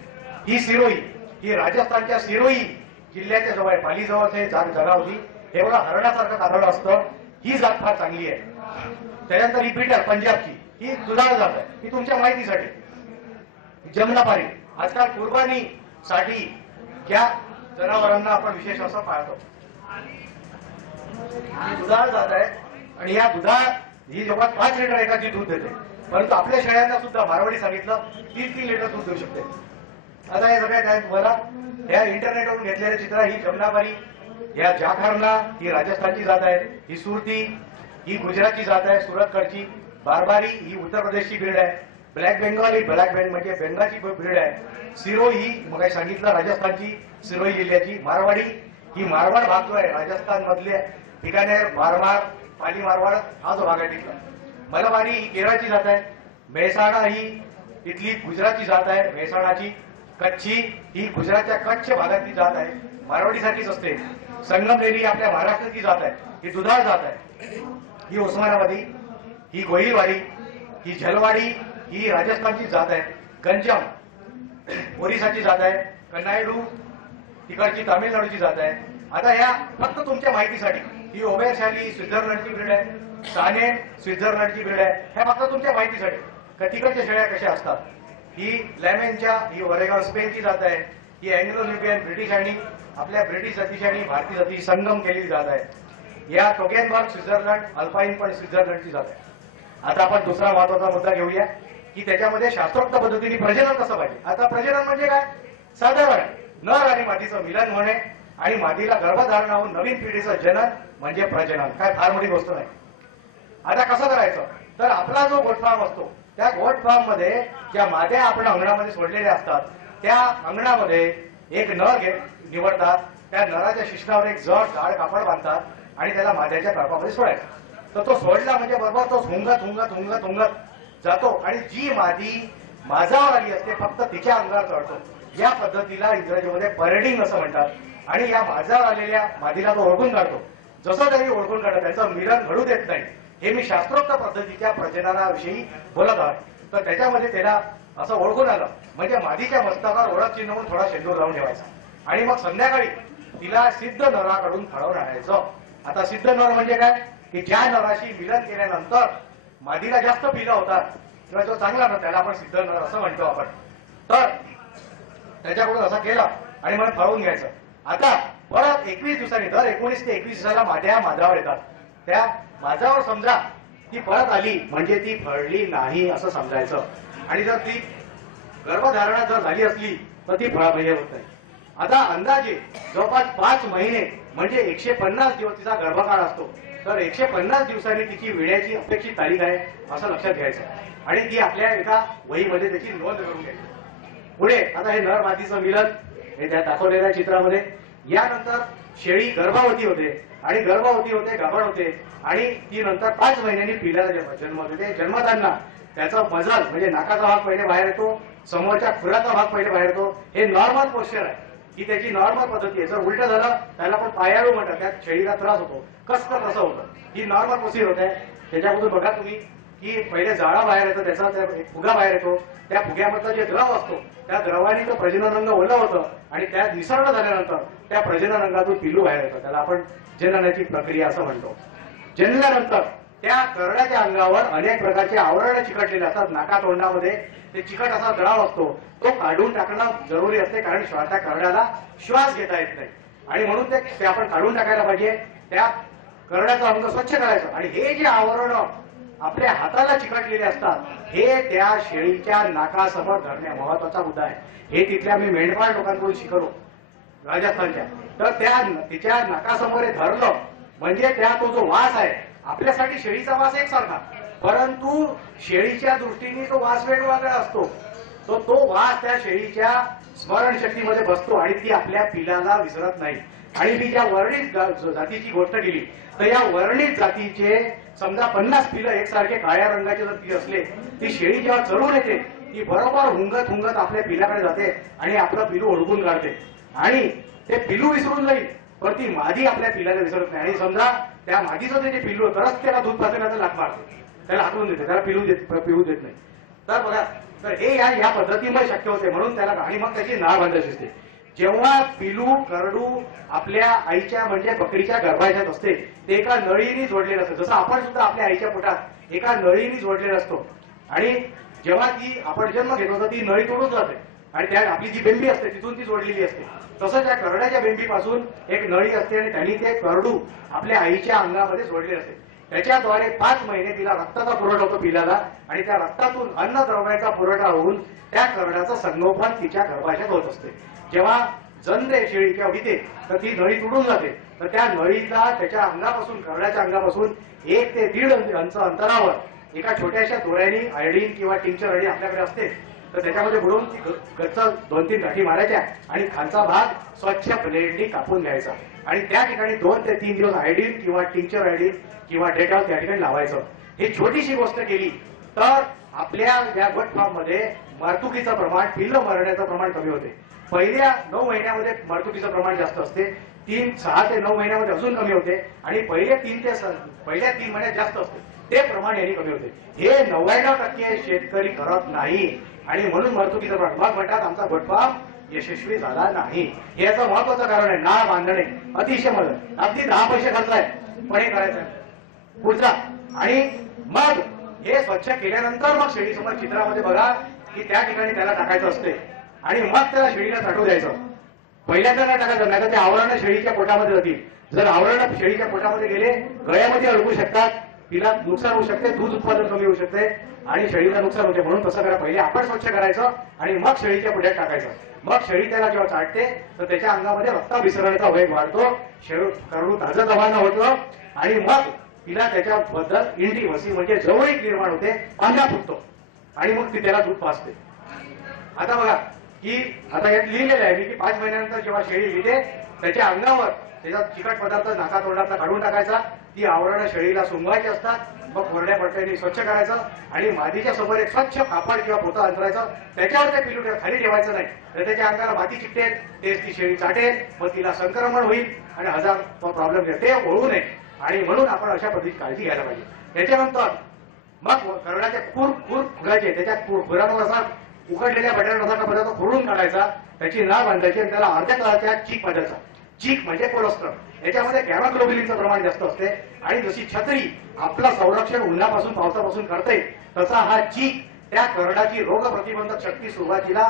ही सिरोही, ही राजस्थानच्या सिरोही जिल्ह्याच्या जवळ आहे, पाली जवळ हे जागा होती. एवढा हरणासारखं कातड असतं. ही जात फार चांगली आहे. त्याच्यानंतर ही बीटर पंजाबची, ही दुधाळ जात आहे. ही तुमच्या माहितीसाठी जमनापारी. आजकाल कुर्बानीसाठी या जनावरांना आपण विशेष असं पाळतो. ही दुधाळ जात आहे आणि या दुधाळ ही जवळपास 5 लिटर एकाची दूध देते. परंतु आपल्या शेळ्यांना सुद्धा मारवाडी सांगितलं 3 लिटर दूध देऊ शकते. आता हे सगळ्या काय तुम्हाला या इंटरनेटवरून घेतलेले चित्र. ही जमनापारी, या जाखरला ही राजस्थानची जात आहे. ही सुरती ही गुजरातची जात आहे, सुरतकडची. बारबारी ही उत्तर प्रदेशची ब्रीड आहे. ब्लॅक बेंगॉल ही ब्लॅक बेंग म्हणजे बेंगाची ब्रीड आहे. सिरो ही मग सांगितलं राजस्थानची, सिरोही जिल्ह्याची. मारवाडी ही मारवाड भाग जो आहे राजस्थान मधले ठिकाणे, मारवाड पाली मारवाड हा जो भाग आहे तिथला. मलबारी ही केरळची जात आहे. मेहसाणा ही इथली गुजरातची जात आहे, मेहसाणाची. कच्छी ही गुजरातच्या कच्छ भागातली जात आहे, मारवाडीसारखीच असते. संगमनेरी आपल्या महाराष्ट्राची जात आहे, ही दुधाळ जात आहे. ही उस्मानाबादी, ही गोहिलवाडी, ही झलवाडी ही राजस्थानची जात आहे. गंजम ओरिसाची जात आहे. कन्नायडू तिकडची तामिळनाडूची जात आहे. आता ह्या फक्त तुमच्या माहितीसाठी ही ओबेरशाली स्वित्झर्लंडची ब्रीड आहे. साने स्वित्झर्लंडची ब्रीड आहे. ह्या फक्त तुमच्या माहितीसाठी. तिकडच्या शेळ्या कशा असतात. ही लॅमेनच्या, ही ओरेगॉन स्पेनची जात आहे. ही अँग्लो न्यूबियन ब्रिटिश आणि आपल्या ब्रिटिश जातीची आणि भारतीय जातीची संगम केलेली जात आहे. या टोकेनबर्ग स्वित्झर्लंड, अल्पाईन पण स्वित्झर्लंडची जात आहे. आता आपण दुसरा महत्वाचा मुद्दा घेऊया की त्याच्यामध्ये शास्त्रोक्त पद्धतीने प्रजनन कसं पाहिजे. आता प्रजनन म्हणजे काय, साधारण नर आणि मादीचं मिलन होणे आणि मादीला गर्भधारणा होऊन नवीन पिढीचं जनन म्हणजे प्रजनन. काय फार मोठी गोष्ट नाही. आता कसं करायचं, तर आपला जो गोट फार्म असतो त्या गोट फार्म मध्ये ज्या माद्या आपण अंगणामध्ये सोडलेल्या असतात त्या अंगणामध्ये एक नर निवडतात. त्या नराच्या शिश्नावर एक जड जाड कापड बांधतात आणि त्याला माद्याच्या कळपामध्ये सोडायचा. तर तो सोडला म्हणजे बरोबर तो थुंगत थुंगत थुंगत थुंगत जातो आणि जी मादी माझावर आली असते फक्त तिच्या अंगावर चढतो. या पद्धतीला इंग्रजीमध्ये बर्डिंग असं म्हणतात. आणि या माझावर आलेल्या मादीला तो ओळखून काढतो. जसं त्यांनी ओळखून काढलं त्यांचं मिलन घडू देत नाही. हे मी शास्त्रोक्त पद्धतीच्या प्रजननाविषयी बोलत आहे. तर त्याच्यामध्ये त्याला असं ओळखून आलं म्हणजे मादीच्या मस्तकावर ओळख चिन्ह म्हणून थोडा शेंदूर लावून ठेवायचा आणि मग संध्याकाळी तिला सिद्ध नराकडून फळवून आणायचं. आता सिद्ध नर म्हणजे काय की ज्या नराशी मिलन केल्यानंतर मादीला जास्त पिलं होतात किंवा जो चांगला नर त्याला आपण सिद्ध नर असं म्हणतो आपण. तर त्याच्याकडून असं केलं आणि मग फळवून घ्यायचं. आता परत 21 दिवसांनी दर 19 ते 21 दिवसाला माद्या माझावर येतात. त्या माझावर समजा ती परत आली म्हणजे ती फळली नाही असं समजायचं. आणि जर ती गर्भधारणा जर झाली असली तर ती फळाबाह्य होत नाही. आता अंदाजे जवळपास 5 महिने म्हणजे 150 दिवस तिचा गर्भकाळ असतो. तर 150 दिवसांनी तिची विण्याची अपेक्षित तारीख आहे असं लक्षात घ्यायचं आणि ती आपल्या एका वहीमध्ये त्याची नोंद करून घ्यायची. पुढे आता हे नर मादीचं मिलन हे त्या दाखवलेल्या चित्रामध्ये. यानंतर शेळी गर्भवती होते आणि गर्भवती होते गाभण होते आणि ती नंतर 5 महिन्यांनी पिल्याला जन्म देते. जन्मताना त्याचा मजल म्हणजे नाकाचा भाग पहिले बाहेर येतो, समोरच्या खुराचा भाग पहिले बाहेर येतो. हे नॉर्मल पोश्चर आहे, ही त्याची नॉर्मल पद्धती आहे. जर उलट झालं त्याला पण पायाळू म्हणतात, त्यात शेळीला त्रास होतो, कसं कसं होतं. ही नॉर्मल प्रोसिजर होत आहे. त्याच्यामधून बघा तुम्ही की पहिले जाळा बाहेर येतो, त्याचा फुगा बाहेर येतो. त्या फुग्यामधला जे द्रव असतो त्या द्रवाने तो प्रजनन अंग ओलं होतं आणि त्या निसर्ग झाल्यानंतर त्या प्रजनन अंगातून पिल्लू बाहेर येतं. त्याला आपण जननाची प्रक्रिया असं म्हणतो. जन्मल्यानंतर त्या करड्याच्या अंगावर अनेक प्रकारचे आवरण चिकटलेले असतात. नाकातोंडामध्ये ते चिकट असा द्रव असतो, तो काढून टाकणं जरुरी असते कारण त्या करड्याला श्वास घेता येत नाही आणि म्हणून ते आपण काढून टाकायला पाहिजे. त्या करड्याचं अंग स्वच्छ करायचं आणि हे जे आवरण आपल्या हाताला चिकटलेले असतात हे त्या शेळीच्या नाकासमोर धरणे महत्वाचा मुद्दा आहे. हे तिथल्या मी मेंढपाळ लोकांकडून शिकलो राजस्थानच्या. तर तिच्या नाकासमोर हे धरलं म्हणजे त्या तो जो वास आहे आपल्यासाठी शेळीचा वास एकसारखा, परंतु शेळीच्या दृष्टीने तो वास वेगवेगळा असतो. तो वास त्या शेळीच्या स्मरणशक्तीमध्ये बसतो आणि ती आपल्या पिलाला विसरत नाही. आणि मी ज्या वर्णित जातीची गोष्ट केली तर या वर्णित जातीचे समजा 50 पिलं एकसारखे काळ्या रंगाचे जर ती असले, ती शेळी जेव्हा चरून येते ती बरोबर हुंगत हुंगत आपल्या पिलाकडे जाते आणि आपलं पिलू ओळखून काढते आणि ते पिलू विसरून जाईल, पण ती मादी आपल्या पिलाला विसरत नाही. आणि समजा त्या मादीचं ते पिलू तरच त्याला दूध पाजण्याचा लाथ मारते, त्याला हाकलून देते, त्याला पिऊ देत नाही. तर बघा, तर हे या पद्धतीमुळे शक्य होते. म्हणून त्याला आणि मग त्याची नाळ बांधायची असते. जेव्हा पिलू करडू आपल्या आईच्या म्हणजे बकरीच्या गर्भाशयात असते ते एका नळीने जोडलेलं असतं. जसं आपण सुद्धा आपल्या आईच्या पोटात एका नळीने जोडलेला असतो आणि जेव्हा ती आपण जन्म घेतो तर ती नळी तोडून जाते आणि त्या आपली जी बेंबी असते तिथून ती जोडलेली असते. तसं त्या करड्याच्या बेंबीपासून एक नळी असते आणि त्यांनी ते करडू आपल्या आईच्या अंगामध्ये जोडलेले असते. त्याच्याद्वारे 5 महिने तिला रक्ताचा पुरवठा होतो पिलाला आणि त्या रक्तातून अन्नद्रव्याचा पुरवठा होऊन त्या करड्याचं संगोपन तिच्या गर्भाशयात होत असते. जेव्हा जन्मते शेळी किंवा विते तर ती नळी तुडून जाते, तर त्या नळीला त्याच्या अंगापासून करड्याच्या अंगापासून 1 ते 1.5 इंच अंतरावर एका छोट्याशा दोऱ्याने आयोडीन किंवा टिंक्चर आयोडीन आपल्याकडे असते तर त्याच्यामध्ये बुडवून ती गच्च 2-3 गाठी मारायच्या आणि खालचा भाग स्वच्छ प्लेटने कापून घ्यायचा आणि त्या ठिकाणी 2 ते 3 दिवस आयोडीन किंवा टिंक्चर आयोडीन किंवा डेटॉल त्या ठिकाणी लावायचं. ही छोटीशी गोष्ट केली तर आपल्या या गोट फार्म मध्ये मारतुकीचं प्रमाण, पिल्लं मरण्याचं प्रमाण कमी होते. पहिल्या 9 महिन्यामध्ये मारतुकीचं प्रमाण जास्त असते, 6 ते 9 महिन्यामध्ये अजून कमी होते आणि पहिल्या 3 महिन्यात जास्त असते, ते प्रमाण यांनी कमी होते. हे 99% शेतकरी करत नाही आणि म्हणून मारतुकीचं प्रमाण मग म्हणतात आमचा गोट फार्म यशस्वी झाला नाही. हे याचं महत्वाचं कारण आहे. नाळ बांधणे अतिशय मदत, अगदी 10 पैसे खर्चलाय पण हे करायचं पुढचा. आणि मग हे स्वच्छ केल्यानंतर मग शेळीसमोर चित्रामध्ये बघा की त्या ठिकाणी त्याला टाकायचं असते आणि मग त्याला शेळीला साठवून द्यायचं. पहिल्यांदा नाही टाकायचं, नाही तर ते आवरण शेळीच्या पोटामध्ये जातील. जर आवरण शेळीच्या पोटामध्ये गेले गळ्यामध्ये अडकू शकतात, तिला नुकसान होऊ शकते, दूध उत्पादन कमी होऊ शकते आणि शेळीला नुकसान होते. म्हणून तसं करा, पहिले आपण स्वच्छ करायचं आणि मग शेळीच्या पोटात टाकायचं. मग शेळी त्याला जेव्हा चाटते तर त्याच्या अंगामध्ये रक्त विसरण्याचा वेग वाढतो, करडू ताजं रवाना होतं आणि मग तिला त्याच्याबद्दल इंटिमसी म्हणजे जवळीक निर्माण होते, पांढरा फुटतो आणि मग ती त्याला दूध पाजते. आता बघा की आता यात लिहिलेलं आहे की 5 महिन्यानंतर जेव्हा शेळी लिहिते त्याच्या अंगावर त्याचा चिकट पदार्थ नाका तोंडातला काढून टाकायचा, ती आवरणं शेळीला सुंगवायची असतात, मग कोरड्या पट्ट्याने स्वच्छ करायचं आणि मादीच्या समोर एक स्वच्छ कापड किंवा पोतं अंतरायचं, त्याच्यावर ते पिलू खाली ठेवायचं नाही तर त्याच्या अंगाला माती चिकटेल, तेच ती शेळी चाटेल, मग तिला संक्रमण होईल आणि हजार प्रॉब्लेम येईल, ते होऊ नये. आणि म्हणून आपण अशा पद्धतीची काळजी घ्यायला पाहिजे. त्याच्यानंतर मग करड्याचे खूर फुगायचे, त्याच्या खुरांवर असा उकडलेल्या बटाट्याचा असा पदार्थ खोडून काढायचा, त्याची नाळ बांधायची आणि त्याला अर्ध्या तासाच्या चीक पाजायचा. चीक म्हणजे कोलेस्ट्रॉल, याच्यामध्ये गॅमाग्लोबिनचं प्रमाण जास्त असते आणि जशी छत्री आपलं संरक्षण उन्हापासून पावसापासून करते तसा हा चीक त्या करडाची रोगप्रतिबंधक शक्ती सुरुवातीला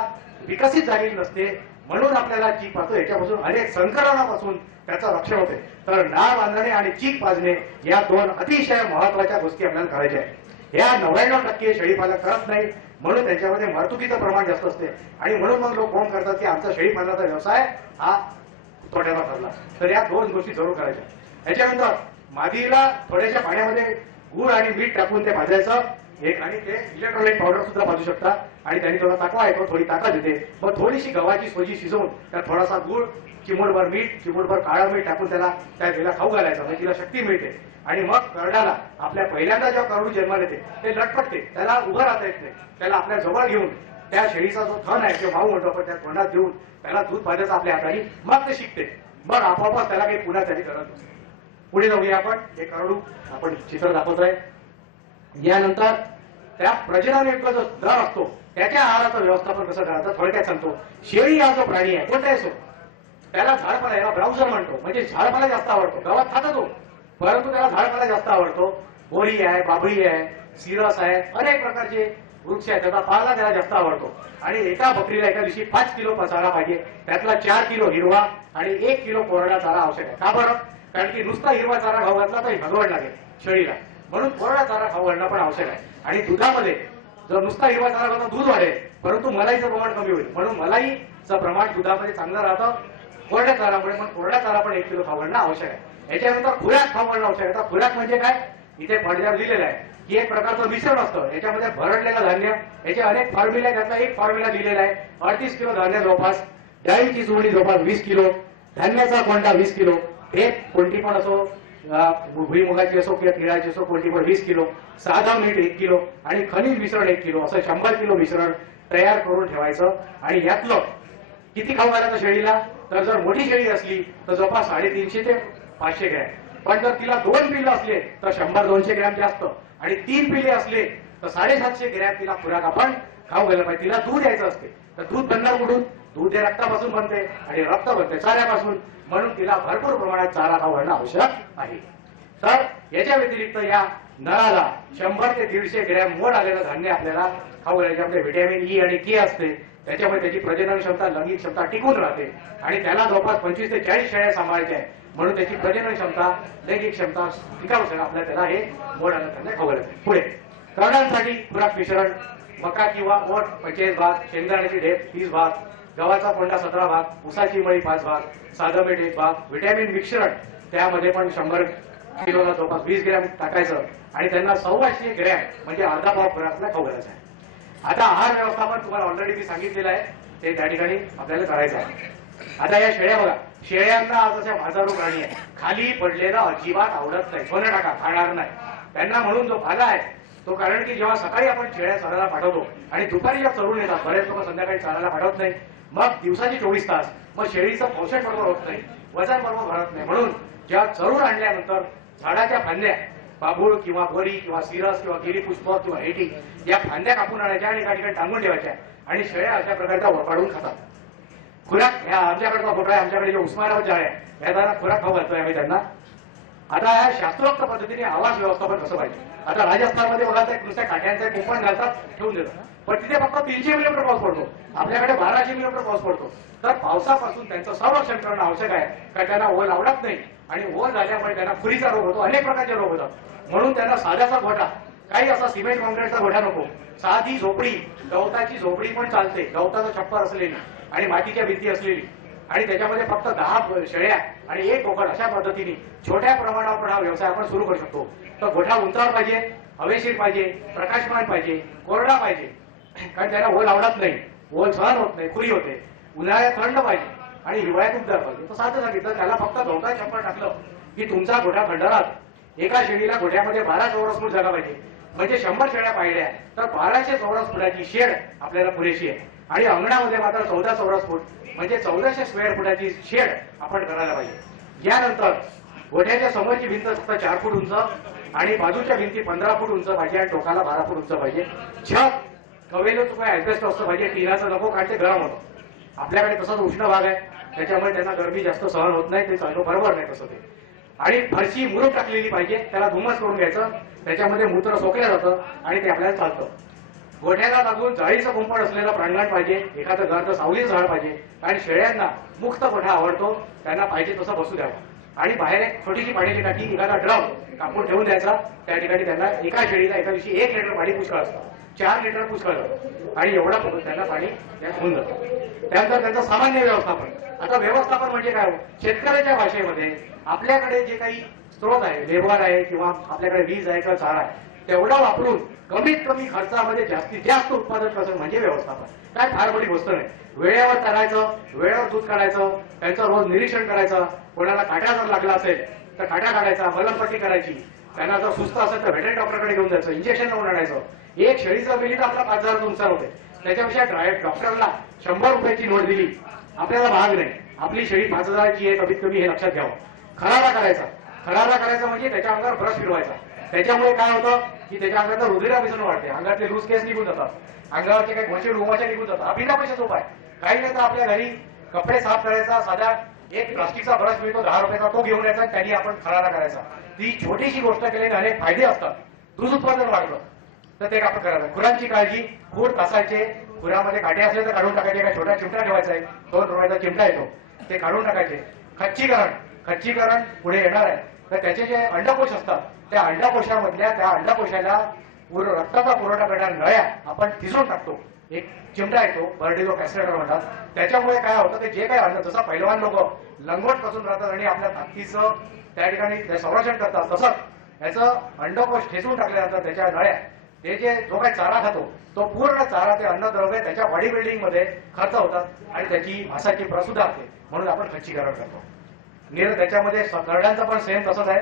विकसित झालेली नसते, म्हणून आपल्याला चीक पाहतो, याच्यापासून अनेक संक्रमणापासून त्याचं रक्षण होते. तर नाळ बांधणे आणि चीक पाजणे या 2 अतिशय महत्वाच्या गोष्टी आपल्याला करायच्या आहेत. या 99% शेळीपालक करत नाही, म्हणून त्याच्यामध्ये मारतुकीचं प्रमाण जास्त असते आणि म्हणून मग लोक फोन करतात की आमचा शेळीपालनाचा व्यवसाय हा तोट्याला ठरला. तर या 2 गोष्टी जरूर करायच्या. याच्यानंतर मादीला थोड्याशा पाण्यामध्ये गूळ आणि मीठ टाकून ते भाजायचं एक आणि ते इलेक्ट्रोलाइट पावडर सुद्धा भाजू शकतात आणि त्यांनी थोडा ताकवा येतो, थोडी ताकद येते. मग थोडीशी गव्हाची सोजी शिजवून त्यात थोडासा गूळ, चिमूटभर मीठ, चिमूटभर काळं मीठ टाकून त्याला त्या तिला खाऊ घालायचं, म्हणजे तिला शक्ती मिळते. आणि मग करडाला आपल्या पहिल्यांदा जेव्हा करडू जन्माला येते ते लटपटते, त्याला उभं राहता येत नाही, त्याला आपल्या जवळ घेऊन त्या शेळीचा जो थन आहे किंवा भाऊ म्हणतो आपण त्या तोंडात देऊन त्याला दूध पाजायचं आपल्या हाताने, मग ते शिकते. मग आपोआपच त्याला काही पुन्हा त्याची गरज नसते. पुढे जाऊया आपण. हे करडू आपण चित्र दाखवतोय. यानंतर त्या प्रजननयुक्त जो दर असतो त्याच्या आहाराचं व्यवस्थापन कसं करायचं थोडक्यात सांगतो. शेळी हा जो प्राणी आहे कोणताही असो, त्याला झाडपाला, याला ब्राउझर म्हणतो, म्हणजे झाडपाला जास्त आवडतो. गावात खातो तो, परंतु त्याला झाडपाला जास्त आवडतो. बोरी आहे, बाबळी आहे, सिरस आहे, अनेक प्रकारचे वृक्ष आहेत, त्याचा पाला त्याला जास्त आवडतो. आणि एका बकरीला एका दिवशी 5 किलो चारा पाहिजे, त्यातला 4 किलो हिरवा आणि 1 किलो कोरडा चारा आवश्यक आहे. का बरं? कारण की नुसता हिरवा चारा खाऊ घातला तर भगवड लागेल शेळीला, म्हणून कोरडा चारा खाऊ घालणं पण आवश्यक आहे. आणि दुधामध्ये जर नुसता हिरवा चारा खातो दूध वाढेल, परंतु मलाईचं प्रमाण कमी होईल, म्हणून मलाईचं प्रमाण दुधामध्ये चांगलं राहतं कोरड्या चारामुळे. पण कोरडा चारा पण 1 किलो खाऊ घालणं आवश्यक आहे. याच्यानंतर खुराक खाऊ घालणं आवश्यक आहे. आता खुराक म्हणजे काय? इथे पडद्यावर लिहिलेलं आहे की एक प्रकारचं मिश्रण असतं, याच्यामध्ये भरडलेलं धान्य, याचे अनेक फॉर्म्युला आहेत, त्यातला एक फॉर्म्युला दिलेला आहे. 38 किलो धान्य जवळपास, डाळीची चुवडी जवळपास 20 किलो, धान्याचा कोंडा 20 किलो, एक कोणती पण असो भुईमुगाची असो किंवा तिळाची असो कोणती पण 20 किलो, साधा मीठ 1 किलो आणि खनिज मिश्रण 1 किलो असं 100 किलो मिश्रण तयार करून ठेवायचं. आणि यातलं किती खाऊ घालायचं शेळीला, तर जर मोठी शेळी असली तर जवळपास 350 ते 500 ग्रॅम, पण जर तिला 2 पिल्लं असले तर 100-200 ग्रॅम जास्त, आणि 3 पिल्ले असले तर 750 ग्रॅम तिला खुराक आपण खाऊ घालला पाहिजे. तिला दूध द्यायचं असते, तर दूध बनणार कुठून? दूध हे रक्तापासून बनते आणि रक्त बनते चाऱ्यापासून, म्हणून तिला भरपूर प्रमाणात चारा खाऊ घालणं आवश्यक आहे. तर याच्या व्यतिरिक्त या नराला 100 ते 150 ग्रॅम मोड आलेलं धान्य आपल्याला खाऊ घालायचे. त्यामध्ये व्हिटॅमिन ई आणि के असते, त्याच्यामुळे त्याची प्रजनन क्षमता, लैंगिक क्षमता टिकून राहते आणि त्याला जवळपास 25 ते 40 शेळ्या सांभाळायच्या आहे, म्हणून त्याची प्रजनन क्षमता, लैंगिक क्षमता टिकाऊसाठी आपल्याला त्याला हे मोड आलेलं धान्य खाऊ घालायचं. पुढे कर्णांसाठी खुराक मिश्रण: मका किंवा ओट 25 भाग, शेंगदाण्याची ढेप 30 भाग, गव्हाचा कोंडा 17 भाग, ऊसाची मळी 5 भाग, साधं मीठ 1 भाग, व्हिटॅमिन मिश्रण त्यामध्ये पण 100 किलोला जवळपास 20 ग्रॅम टाकायचं आणि त्यांना 125 ग्रॅम म्हणजे अर्धा पाव खुराकला खाऊ घालायचा आहे. आता आहार व्यवस्थापन तुम्हाला ऑलरेडी मी सांगितलेलं आहे, ते त्या ठिकाणी आपल्याला करायचं आहे. आता या शेळ्या बघा, शेळ्यांना आज अशा बाजारू प्राणी आहे, खाली पडलेला अजिबात आवडत नाही, सोनं टाका खाणार नाही त्यांना, म्हणून जो भागा आहे तो, कारण की जेव्हा सकाळी आपण शेळ्या चारायला पाठवतो आणि दुपारी जेव्हा चरून येतात, बरेच लोक संध्याकाळी चारायला पाठवत नाही, मग दिवसाची 24 तास मग शेळीचं पोषण बरोबर होत नाही, वजन बरोबर भरत नाही, म्हणून जेव्हा चरून आणल्यानंतर झाडाच्या फांद्या, बाभूळ किंवा बोरी किंवा सिरस किंवा गिरीपुष्प किंवा हेटी या फांद्या कापून आणायच्या आणि एका ठिकाणी टांगून ठेवायच्या आणि शेळ्या अशा प्रकारच्या वरपाडून खातात. खुराक ह्या आमच्याकडचा फोटो आहे, आमच्याकडे जे उस्मानाबाद आहे या जरा खुराक खाऊ घालतोय आम्ही त्यांना. आता या शास्त्रोक्त पद्धतीने आवास व्यवस्थापन कसं पाहिजे. आता राजस्थानमध्ये बघा, ते नुसत्या काठ्यांचे कुंपण घालतात, ठेवून देतात, पण तिथे फक्त 300 मिलीमीटर पाऊस पडतो, आपल्याकडे 1200 मिलीमीटर पाऊस पडतो. तर पावसापासून त्यांचं संरक्षण करणं आवश्यक आहे, कारण त्यांना ओल आवडत नाही आणि ओल झाल्यामुळे त्यांना फुरीचा रोग होतो, अनेक प्रकारचे रोग होतात. म्हणून त्यांना साध्याचा गोठा, काही असा सिमेंट कॉन्क्रीटचा गोठा नको, साधी झोपडी, गवताची झोपडी पण चालते, गवताचं छप्पर असलेली आणि मातीच्या भिंती असलेली, आणि त्याच्यामध्ये फक्त 10 शेळ्या आणि 1 बोकड, अशा पद्धतीने छोट्या प्रमाणावर हा व्यवसाय आपण सुरू करू शकतो. तर गोठा उंचावर पाहिजे, हवेशीर पाहिजे, प्रकाशमान पाहिजे, कोरडा पाहिजे, कारण त्याला ओल आवडत नाही, ओल सहन होत नाही, खुरी होते. उन्हाळ्यात थंड पाहिजे आणि हिवाळ्यात उबदार पाहिजे. तर साधं सांगितलं, त्याला फक्त गवता छप्पर टाकलं की तुमचा गोठा खंडारात. एका शेळीला गोठ्यामध्ये 12 चौरस फूट जागा पाहिजे, म्हणजे 100 शेळ्या पाहिल्या तर 1200 चौरस फुटाची शेड आपल्याला पुरेशी आहे. आणि अंगणामध्ये मात्र 14 चौरस फूट म्हणजे 1400 स्क्वेअर फुटाची शेड आपण करायला पाहिजे. यानंतर गोठ्याच्या समोरची भिंत फक्त 4 फूट उंच आणि बाजूच्या भिंती 15 फूट उंच पाहिजे आणि टोकाला 12 फूट उंच पाहिजे. छत कवेलं चुका ऍडजस्ट असतं पाहिजे, टिनाचं नको, कारण ते गरम होतं. आपल्याकडे तसंच उष्ण भाग आहे, त्याच्यामुळे त्यांना गरमी जास्त सहन होत नाही, ते चालू बरोबर नाही तसं ते. आणि फरशी मुरूम टाकलेली पाहिजे, त्याला धुमस करून घ्यायचं, त्याच्यामध्ये मूत्र सोकलं जातं आणि ते आपल्याला चालतं. गोठ्याला लागून जाळीचं कुंपण असलेलं प्रांगण पाहिजे, एखादं घर तर सावलीचं झाड पाहिजे, आणि शेळ्यांना मुक्त गोठा आवडतो, त्यांना पाहिजे तसं बसू द्यावं. आणि बाहेर एक छोटीशी पाण्याची टाकी, एखादा ड्रम कापून ठेवून द्यायचा, त्या ठिकाणी त्यांना एका शेळीला एका दिवशी 1 लिटर पाणी पुष्कळ असतं, 4 लिटर पुष्कळ जातं आणि एवढा त्यांना पाणी त्यात होऊन जातं. त्यानंतर त्यांचं सामान्य व्यवस्थापन. आता व्यवस्थापन म्हणजे काय? शेतकऱ्याच्या भाषेमध्ये आपल्याकडे जे काही स्त्रोत आहे, लेबर आहे किंवा आपल्याकडे वीज आहे किंवा चारा आहे, तेवढा वापरून कमीत कमी खर्चामध्ये जास्तीत जास्त उत्पादन कसं म्हणजे व्यवस्थापन. काय फार मोठी गोष्ट नाही. वेळेवर करायचं, वेळेवर दूध काढायचं, त्यांचं रोज निरीक्षण करायचं, कोणाला काट्या जर लागला असेल तर काट्या काढायचा, मलमपट्टी करायची, त्यांना जर सुस्त असेल तर व्हेटरनरी डॉक्टरकडे घेऊन जायचं, इंजेक्शन लावून आणायचं. एक शेळीचं बिल तर आपला 5000 नुकसान होते, त्याच्यापेक्षा डॉक्टरला 100 रुपयाची नोट दिली आपल्याला भाग नाही. आपली शेळी 5000ची आहे कमीत कमी, हे लक्षात घ्यावं. खरारा करायचा, खरारा करायचा म्हणजे त्याच्या अंगावर ब्रश फिरवायचा. त्याच्यामुळे काय होतं की त्याच्या अंगात रुधिराभिसरण वाढते, अंगातले लूज केस निघून जातात, अंगावरचे काही गोष्टी रुमाच्या निघून जातात. हा बिना पैशाचा उपाय. काही नाही तर आपल्या घरी कपडे साफ करायचा साधा एक प्लास्टिकचा ब्रश मिळतो 10 रुपयाचा, तो घेऊन यायचा, त्यांनी आपण खरारा करायचा. ती छोटीशी गोष्ट केल्याने अनेक फायदे असतात. दूध उत्पादन वाढतं, तर ते आपण करायचं. खुरांची काळजी, खूर कसायचे, खुरामध्ये काटे असले तर काढून टाकायचे, काय छोटा चिमटा ठेवायचा आहे, 2 रुपयाचा चिमटा येतो, ते काढून टाकायचे. खच्चीकरण पुढे येणार आहे, तर त्याचे जे अंडकोश असतात त्या अंडकोशामधल्या त्या अंडकोशाला रक्ताचा पुरवठा करणाऱ्या नळ्या आपण थिजून टाकतो. एक चिमटा येतो, बर्डिलो फॅसिलेटर म्हणतात. त्याच्यामुळे काय होतं की जे काही अन्न, जसं पहिलवान लोक लंगोट कसून राहतात आणि आपल्या ताकदीचं त्या ठिकाणी संरक्षण करतात, तसंच याचं अंडकोश ठेचून टाकल्यानंतर त्याच्या नळ्या, हे जे जो काही चारा खातो तो पूर्ण चारा, ते अन्नद्रव्य त्याच्या बॉडी बिल्डिंग मध्ये खर्च होतात आणि त्याची भासाची प्रसुद्धा असते, म्हणून आपण खच्चीकरण करतो. त्याच्यामध्ये करड्यांचं पण सेम तसंच आहे.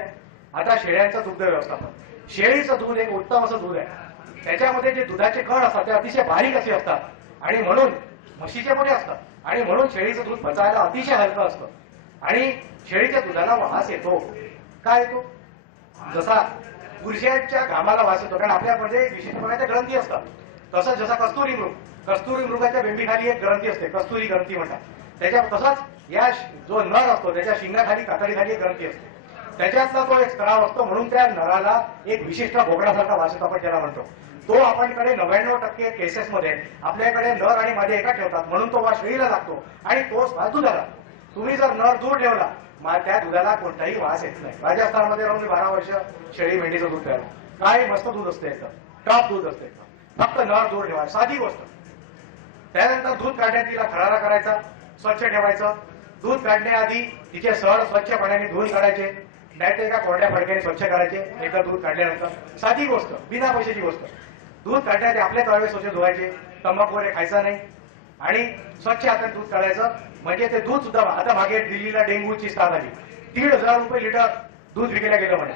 आता शेळ्यांचं दुग्ध व्यवस्थापन. शेळीचं दूध एक उत्तम असं दूध आहे. त्याच्यामध्ये जे दुधाचे कण असतात ते अतिशय बारीक असे असतात आणि म्हणून म्हशीचे मोठे असतात आणि म्हणून शेळीचं दूध पचायला अतिशय हलकं असतं आणि शेळीच्या दुधाला वास येतो. काय येतो? जसा पुरुषांच्या घामाला वास येतो, कारण आपल्यामध्ये विशिष्ट प्रकारच्या ग्रंथी असतात. तसंच जसा कस्तुरी मृगाच्या बेंबीखाली एक ग्रंथी असते, कस्तुरी ग्रंथी म्हणतात. त्याच्या तसंच या जो नर असतो त्याच्या शिंगाखाली कातडीखाली एक ग्रंथी असते. त्याच्यातला तो एक स्त्राव असतो, म्हणून त्या नराला एक विशिष्ट बोगडासारखा वास येतो, आपण त्याला म्हणतो. तो आपणकडे 99% केसेसमध्ये आपल्याकडे नर आणि मादी एका ठेवतात, म्हणून तो वास शेळीला लागतो आणि तोच वास दुधाला. तुम्ही जर नर दूध ठेवला त्या दुधाला कोणताही वास येत नाही. राजस्थानमध्ये राहून 12 वर्ष शेळी मेंढीचं दूध प्यायला, काय मस्त दूध असते, एकदम टॉप दूध असते. फक्त नर दूध ठेवा, साधी गोष्ट. त्यानंतर दूध काढण्यात तिला खरारा करायचा, स्वच्छ ठेवायचं. दूध काढण्याआधी तिचे सळ स्वच्छ पाण्याने धुवून काढायचे, नाहीतर एका कोरड्या फडक्याने स्वच्छ करायचे. एकदा दूध काढल्यानंतर साधी गोष्ट, बिना पैशाची गोष्ट. दूध काढण्याआधी आपले तळवे स्वच्छ धुवायचे, तंबाखू वगैरे खायचा नाही आणि स्वच्छ हाताने दूध काढायचं. म्हणजे ते दूध सुद्धा, आता मागे दिल्लीला डेंग्यूची साथ आली, 1,500 रुपये लिटर दूध विकल्या गेलं म्हणे.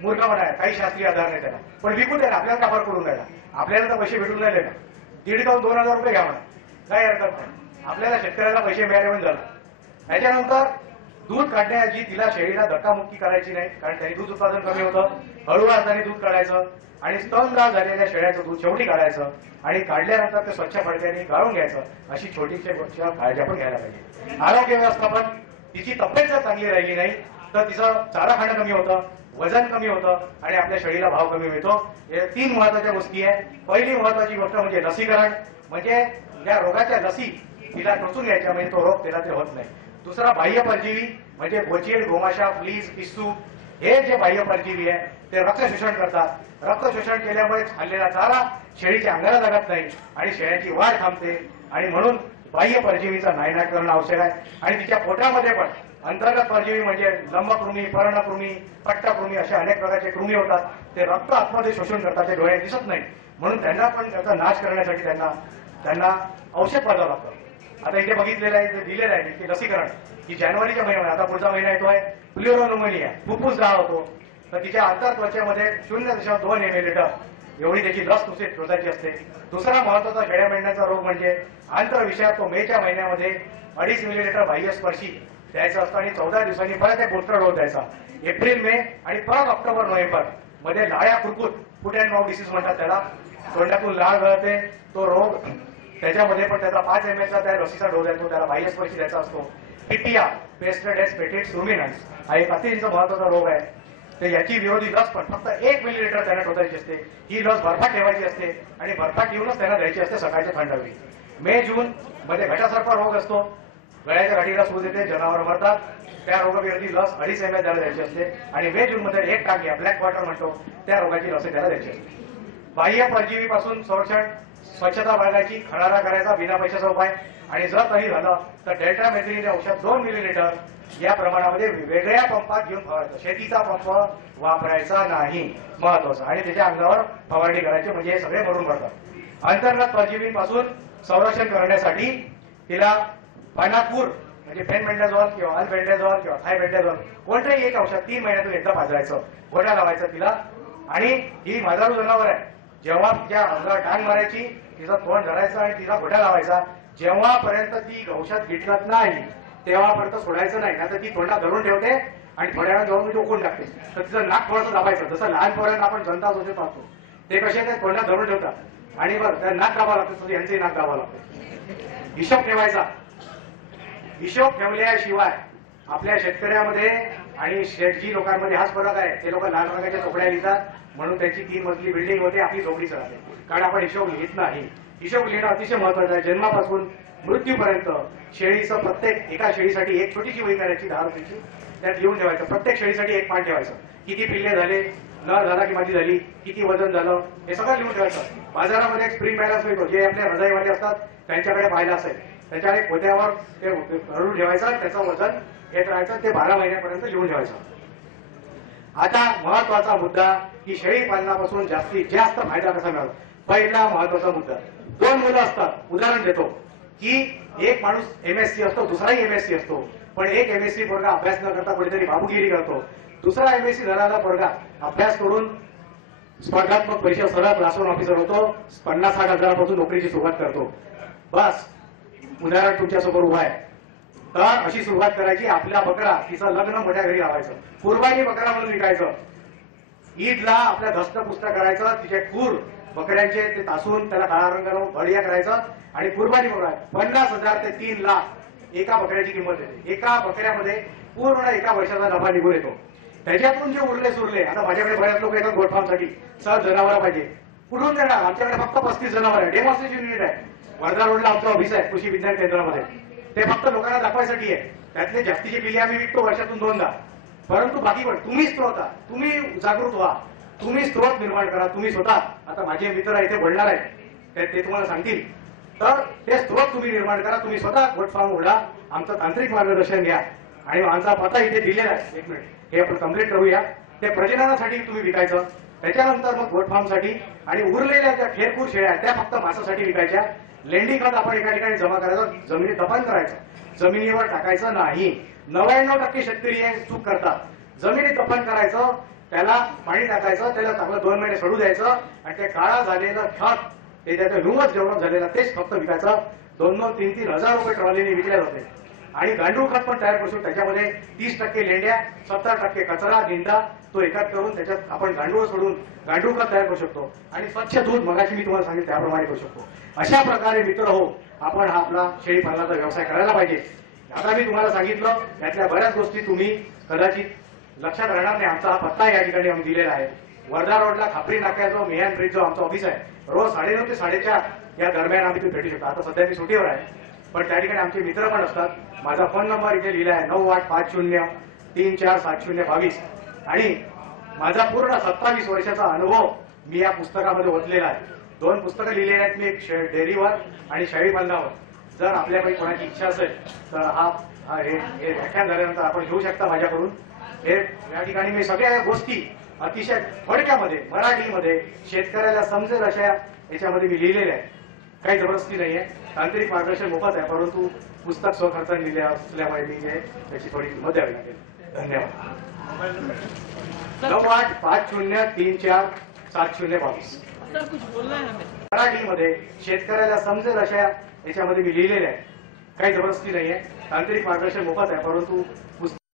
मूर्ख म्हणाय, काही शास्त्रीय आधार नाही त्याला, पण विकून द्या ना, आपल्याला का फरक पडून द्यायला, आपल्याला तर पैसे भेटून राहिले ना. 1,500-2,000 रुपये घ्या म्हणा, काही हरकत नाही, आपल्याला शेतकऱ्याला पैसे मिळाले म्हणून झालं. त्याच्यानंतर दूध काढण्याऐवजी तिला शेळीला धक्कामुक्की करायची नाही, कारण त्यांनी दूध उत्पादन कमी होतं. हळू हाताने दूध काढायचं आणि स्तनदान झालेल्या शेळ्याचं दूध शेवटी काढायचं आणि काढल्यानंतर ते स्वच्छ फडक्याने गाळून घ्यायचं. अशी छोटीशी काळजी आपण घ्यायला पाहिजे. आरोग्य व्यवस्थापन, तिची तब्येत जर चांगली राहिली नाही तर तिचं चारा खाणं कमी होतं, वजन कमी होतं आणि आपल्या शेळीला भाव कमी मिळतो. हे 3 महत्वाच्या गोष्टी आहेत. पहिली महत्वाची गोष्ट म्हणजे लसीकरण, म्हणजे या रोगाच्या लसी तिला टोचून घ्यायच्या, म्हणजे तो रोग तिला ते होत नाही. दुसरा बाह्य परजीवी, म्हणजे गोचीड, गोमाशा, फ्लीज, पिस्सू, हे जे बाह्य परजीवी आहे ते रक्त शोषण करतात. रक्त शोषण केल्यामुळे खाल्लेला चारा शेळीच्या अंगाला लागत नाही आणि शेळ्यांची वाढ थांबते आणि म्हणून बाह्य परजीवीचा नायनाट करणं आवश्यक आहे. आणि तिच्या पोटामध्ये पण अंतर्गत परजीवी म्हणजे लंबकृमी, पर्णकृमी, पट्टकृमी अशा अनेक प्रकारचे कृमी होतात. ते रक्त आतमध्ये शोषण करतात, ते डोळ्यात दिसत नाही, म्हणून त्यांना पण त्याचा नाश करण्यासाठी त्यांना औषध पाजावं लागतं. आता इथे बघितलेलं आहे, दिलेलं आहे की लसीकरण, की जानेवारीच्या महिन्यामध्ये, आता पुढचा महिना येतोय, प्ल्युरोन्युमोनिया, फुफ्फुस गाळ होतो, तर तिच्या अंतर त्वचेमध्ये 0.2 ml एवढी त्याची लस नुसती टोचायची असते. दुसरा महत्वाचा शेळ्या मेंढ्यांचा रोग म्हणजे आंतरविषार, तो मेच्या महिन्यामध्ये 2.5 ml बाह्य स्पर्शी द्यायचं असतं आणि 14 दिवसांनी परत एक बूस्टर डोस द्यायचा. एप्रिल, मे आणि परत ऑक्टोबर, नोव्हेंबर मध्ये लाळ्या कुरकुत, फूट अँड माउथ डिसीज म्हणतात त्याला, तोंडातून लाळ गळते, तो रोग, त्याच्यामध्ये पण त्याचा 5 ml चा त्या लसीचा डोस आहे, तो त्याला बाह्य स्पर्शी द्यायचा असतो. पिटिया, पेस्टडेस पेटिट्स रुमिनन्स, हा एक अतिशय महत्वाचा रोग आहे. तर याची विरोधी लस पण फक्त 1 मिलीलिटर त्यांना टोचायची असते. ही लस बर्फात ठेवायची असते आणि बर्फात ठेवूनच त्यांना द्यायची असते सकाळच्या थंडावी. मे, जून मध्ये घटासारखा रोग असतो, गळ्याच्या गाठीला सूज येते, जनावर मरतात, त्या रोगाविरोधी लस 2.5 ml त्याला द्यायची असते. आणि मे, जून मध्ये 1 टाकी, ब्लॅक क्वार्टर म्हणतो, त्या रोगाची लस त्याला द्यायची असते. बाह्य परजीवीपासून संरक्षण, स्वच्छता बाळगायची, खरारा करायचा, बिना पैशाचा उपाय. आणि जर काही झालं तर डेल्टा मेथिलीन औषध 2 मिलीलिटर या प्रमाणामध्ये वेगळ्या पंपात घेऊन फवारायचं. शेतीचा पंप वापरायचा नाही, महत्वाचं. आणि त्याच्या अंगावर फवारणी करायची, म्हणजे हे सगळे मरून पडतात. अंतर्गत परजीवीपासून संरक्षण करण्यासाठी तिला पानापूर म्हणजे फेनबेंडाझोल किंवा अल्बेंडाझोल किंवा थायबेंडाझोल कोणतंही एक औषध 3 महिन्यातून एकदा पाजरायचं, घोटा लावायचं तिला. आणि ही माजारू जनावर आहे, जेव्हा तिच्या अंगावर डांग मारायची, तिचं तोंड धरायचं आणि तिला घोटा लावायचा. जेव्हापर्यंत ती औषध गिटलत नाही तेव्हापर्यंत सोडायचं नाही, नाहीतर ती तोंडात धरून ठेवते आणि थोड्या वेळा जाऊन टोकून टाकते. तर तिचं नाक थोडंसं दाबायचं, जसं लहानपर्यंत आपण जनता औषध पाहतो ते कसे ते तोंडात धरून ठेवतात आणि बरं त्या नाक दाबावं लागतं, तसं यांचंही नाक दाबावं लागतं. हिशोब ठेवायचा. हिशोब ठेवल्याशिवाय आपल्या शेतकऱ्यामध्ये आणि शेतजी लोकांमध्ये हाच फरक आहे. ते लोक लहान रंगाच्या चोपड्या लिहितात म्हणून त्यांची 3 मजली बिल्डिंग होते, आपली चोपडी राहते, कारण आपण हिशोब लिहित नाही. हिशोब लिहिणं अतिशय महत्वाचं आहे. जन्मापासून मृत्यूपर्यंत शेळीचं प्रत्येक, एका शेळीसाठी एक छोटीशी वही करायची 10 रुपयाची, त्यात लिहून ठेवायचं. प्रत्येक शेळीसाठी एक पान ठेवायचं. किती पिल्ले झाले, नर झाला की माझी झाली, किती वजन झालं, हे सगळं लिहून ठेवायचं. बाजारामध्ये एक स्प्रिंग बॅलन्स मिळतो, जे आपल्या रजाईवाले असतात त्यांच्याकडे पाहिलं असेल, त्याच्याकडे पोत्यावर ते भरून ठेवायचं, त्याचं वजन घेत राहायचं, ते 12 महिन्यापर्यंत लिहून ठेवायचं. आता महत्वाचा मुद्दा की शेळी पालनापासून जास्तीत जास्त फायदा कसा मिळतो. पहिला महत्वाचा मुद्दा, 2 मुलं असतात, उदाहरण देतो की एक माणूस MSc असतो, दुसराही MSc असतो, पण एक MSc पोरगा अभ्यास न करता कुठेतरी बाबूगिरी करतो, दुसरा एमएससी झालेला पोरगा अभ्यास करून स्पर्धात्मक परीक्षा सरळ क्लास 1 ऑफिसर होतो, 50-60 हजारापासून नोकरीची सुरुवात करतो. बस उदाहरण तुमच्या समोर उभा आहे. तर अशी सुरुवात करायची. आपला बकरा तिचं लग्न मोठ्या घरी लावायचं, कुर्बानी बकरा म्हणून विकायचं. ईदला आपल्या धस्तपुस्त करायचं, तिचे खूर बकऱ्यांचे ते तासून त्याला काळा रंगाला बळीया करायचं आणि कुर्बानी बकरा 50,000 ते 3 लाख एका बकऱ्याची किंमत येते. एका बकऱ्यामध्ये पूर्ण एका वर्षाचा नफा निघून येतो. त्याच्यातून जे उरले सुरले, आता माझ्याकडे बऱ्याच लोक येतात गोटफार्मसाठी, सर जनावर पाहिजे. कुठून देणार? आमच्याकडे फक्त 35 जनावर आहे. डेमॉन्स्ट्रेशन युनिट आहे. वर्धा रोडला आमचं ऑफिस आहे कृषी विज्ञान केंद्रामध्ये. ते फक्त लोकांना दाखवायसाठी आहे. त्यातले जास्तीचे पिल्ले आम्ही विकतो वर्षातून 2दा. परंतु बाकी पण तुम्ही स्त्रोत, तुम्ही जागृत व्हा, तुम्ही स्त्रोत निर्माण करा. तुम्ही स्वतः, आता माझे मित्र इथे बोलणार आहेत ते तुम्हाला सांगतील, तर ते स्त्रोत तुम्ही निर्माण करा. तुम्ही स्वतः गोट फार्म उघडा, आमचं तांत्रिक मार्गदर्शन घ्या आणि आमचा पत्ता इथे दिलेला आहे. 1 मिनिट हे आपण कंप्लीट करूया. ते प्रजननासाठी तुम्ही विकायचं. त्याच्यानंतर मग गोट फार्मसाठी आणि उरलेल्या ज्या खेरकूर शेळ्या आहेत त्या फक्त मांसासाठी विकायच्या. लेंडी खत आपण एका ठिकाणी जमा करायचं, जमिनीत दफन करायचं, जमिनीवर टाकायचं नाही. 99% शेतकरी हे चूक करतात. जमिनीत दफन करायचं, त्याला पाणी टाकायचं, त्याला चांगलं 2 महिने सडू द्यायचं आणि ते काळा झालेलं खत, ते त्याचं ह्युमस डेव्हलप झालेलं तेच फक्त विकायचं. 2-2, 3-3 हजार रुपये ट्रॉलीने विकल्या जाते. आणि गांडूळ खत पण तयार करू शकतो. त्याच्यामध्ये 30% लेंड्या, 70% कचरा गिंडा तो एकत्र करून त्याच्यात आपण गांडूळ सोडून गांडूळ खत तयार करू शकतो. आणि स्वच्छ दूध मगाशी मी तुम्हाला सांगितलं त्याप्रमाणे करू शकतो. अशा प्रकारे मित्र हो, आपण हा आपला शेळी पालनाचा व्यवसाय करायला पाहिजे. आता मी तुम्हाला सांगितलं यातल्या बऱ्याच गोष्टी तुम्ही कदाचित लक्षात राहणार नाही. आमचा हा पत्ता या ठिकाणी आम्ही दिलेला आहे. वर्धा रोडला खापरी नाक्याचा मेहन ब्रिज जो आमचा ऑफिस आहे, रोज 9:30 ते 4:30 या दरम्यान आम्ही तुम्ही भेटू शकतो. आता सध्या मी सुट्टीवर आहे, पण त्या ठिकाणी आमचे मित्र पण असतात. माझा फोन नंबर इथे लिहिला आहे 9850347022 आणि माझा पूर्ण 27 वर्षाचा अनुभव मी या पुस्तकामध्ये ओतलेला आहे. 2 पुस्तकं लिहिलेली आहेत मी, एक डेअरीवर आणि शेळी पालनावर. जर आपल्यापैकी कोणाची इच्छा असेल तर हे व्याख्यान झाल्यानंतर आपण घेऊ शकता माझ्याकडून. हे या ठिकाणी मी सगळ्या गोष्टी अतिशय थोडक्यामध्ये मराठीमध्ये शेतकऱ्याला समजेल अशा याच्यामध्ये मी लिहिलेल्या आहेत. काही जबरदस्ती नाहीये. तांत्रिक मार्गदर्शन मोफत आहे, परंतु पुस्तक स्वखर्चाने लिहिले असल्यामुळे मी त्याची थोडी किंमत द्यावी लागेल. धन्यवाद. 9850347022 मराठीमध्ये शेतकऱ्याला समजेल अशा याच्यामध्ये मी लिहिलेल्या आहेत. काही जबरदस्ती नाहीये. तांत्रिक मार्गदर्शन मोफत आहे, परंतु